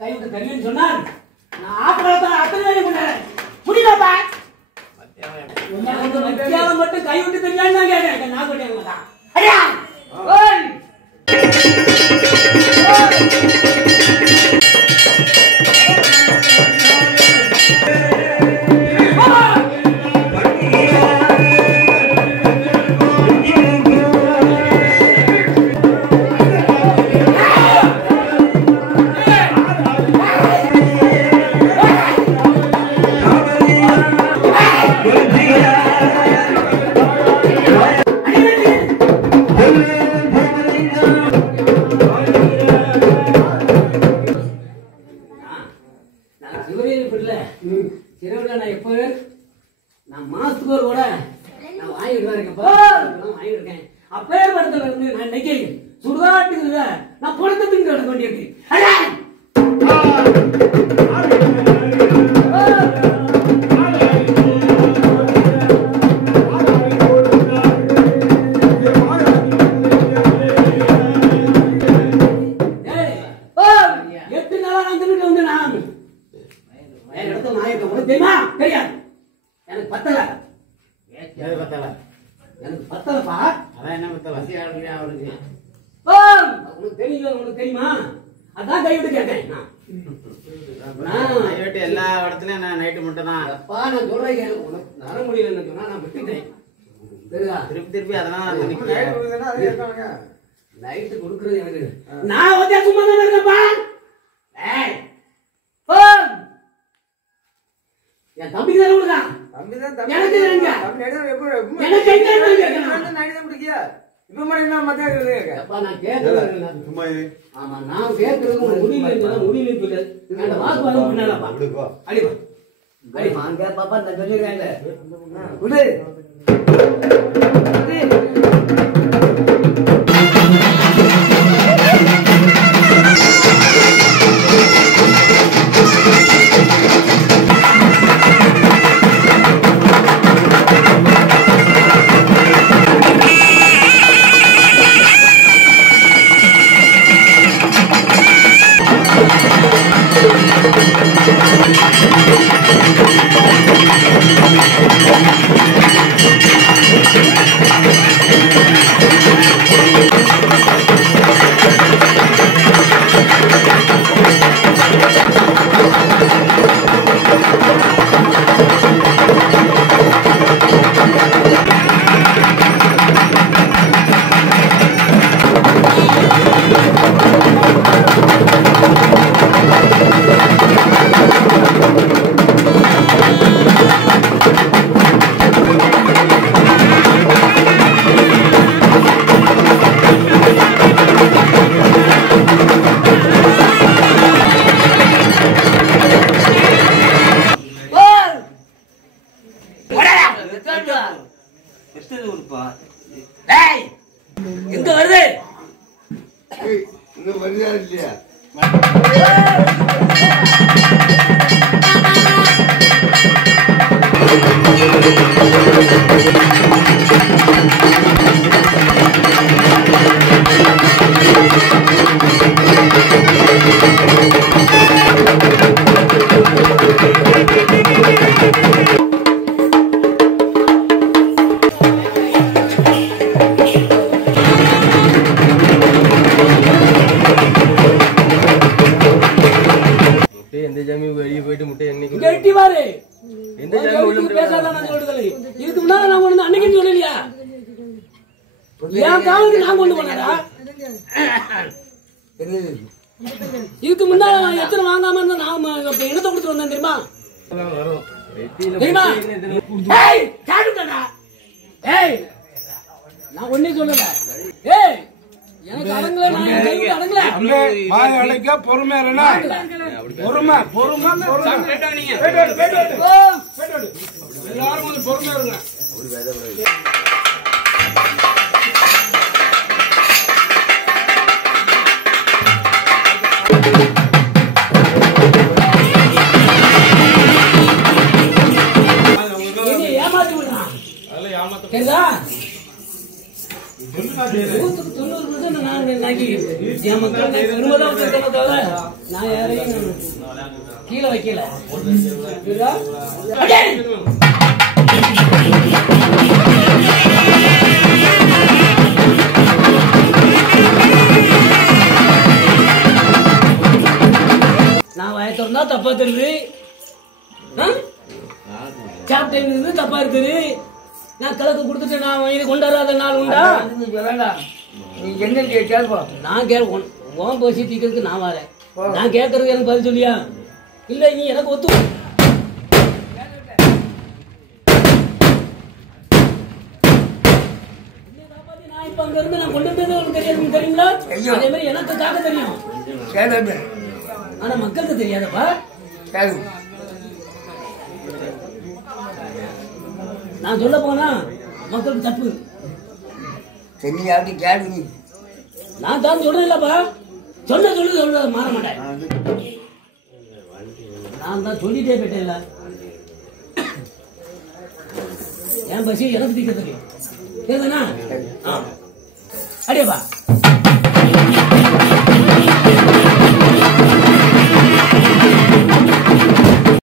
கைவிட்டு தருவேன்னு சொன்னான். நான் ஆப்பரத்தை அத்தனை வேலையும் பண்ணேன். முடியலப்பா. மத்தியானம் மட்டும் கைவிட்டு தெரியான்னு தான் கேட்டேன். நான் சொல்லியாங்களா? ஐயா! ஓய்! நான் மாசத்துக்கு ஒரு கூட நான் வாங்கிட்டு இருக்கேன். அப்பேர் படத்துல இருந்து நான் நினைக்கிறேன் சுடுகாட்டுக்கு நான் பணத்தை பின் எடுக்க வேண்டியிருக்கு. தெரியுமா? தெரியாது. எனக்கு பத்தல. எனக்கு பத்தலப்பா. அதான் என்ன பத்தல? அவருக்கு உனக்கு தெரியல, உனக்கு தெரியுமா? அதான் கைவிட்டு கேட்டேன். கைவிட்டு எல்லா இடத்துலயும் நான் நைட்டு மட்டும் தான். அப்பா நான் சொல்றேன், உனக்கு நர முடியலன்னு சொன்னா நான் விட்டுட்டேன். திருப்பி அதெல்லாம் நைட்டு கொடுக்குறது எனக்கு. நான் வந்து சும்மா தான் இருக்கேன்ப்பா. என் தம்பிக்கு தானே கொடுத்தான். எனக்கு நான் கேட்கறது ஆமா நான் கேட்கறது முடியல முடியல வாக்குவாதம் பண்ணலப்பா. அடிப்பா அடிப்பா அங்க பாப்பா நான் சொல்லிடுறேன். எங்க வருது இங்க வருதா இல்லையா? இதுக்கு முன்னால நான் கொண்டு அன்னைக்கு சொல்லலையா? என் காலுக்கு நான் கொண்டு போனடா. இதுக்கு முன்னால எத்தனை வாங்காம இருந்தா நான் இடத்த கொடுத்து வந்தேன் தெரியுமா? தெரியுமா? ஏய் காடுடா. ஏய் நான் ஒண்ணே சொல்லல. ஏய் எனக்கு அடங்கல, நான் கைவிட்டு அடங்கல. மாய அடைக்க பொறுமை இருனா. பொறுமை பொறுமை பொறுமை. நீங்க எல்லாரும் கொஞ்சம் பொறுமையா இருங்க. ஏமாத்தி விடுறான். அதெல்லாம் ஏமாத்த நூத்துக்கு 90% நான் இன்னைக்கு என் மக்கள் பெருமைதான் வச்சிருக்கேன் தவிர நான் யாரையும் கீழே வைக்கல. புரியுதா? அடே! நான் வாய திறந்தா தப்பா தெரியுது, சாப்பிட்டேன் தப்பா இருக்குது. நான் கிழக்கு கொடுத்துட்டு நான் இது கொண்டாடாத நாள் உண்டா? வேண்டாம், நீ என்ன கேட்போம். நான் உன் பேசி தீக்கிறதுக்கு நான் வரேன். நான் கேட்கறதுக்கு எனக்கு பதில் சொல்லியா? இல்ல நீ எனக்கு ஒத்து நான் இப்ப அங்க இருந்து நான் கொண்டு வந்தது உனக்கு தெரியாது, தெரியுங்களா? அதே மாதிரி எனக்கு காக்க தெரியும், ஆனா மக்களுக்கு தெரியாதப்பா. நான் சொல்ல போனா மக்களுக்கு தப்பு. நான் தான் சொல்றது இல்லப்பா, சொல்ல மாற மாட்டேன். நான் தான் சொல்லிட்டே போயிட்டேன்ல, என் பசி எனக்கு தீக்க தெரியும். கேக்குதுண்ணா? அடியப்பா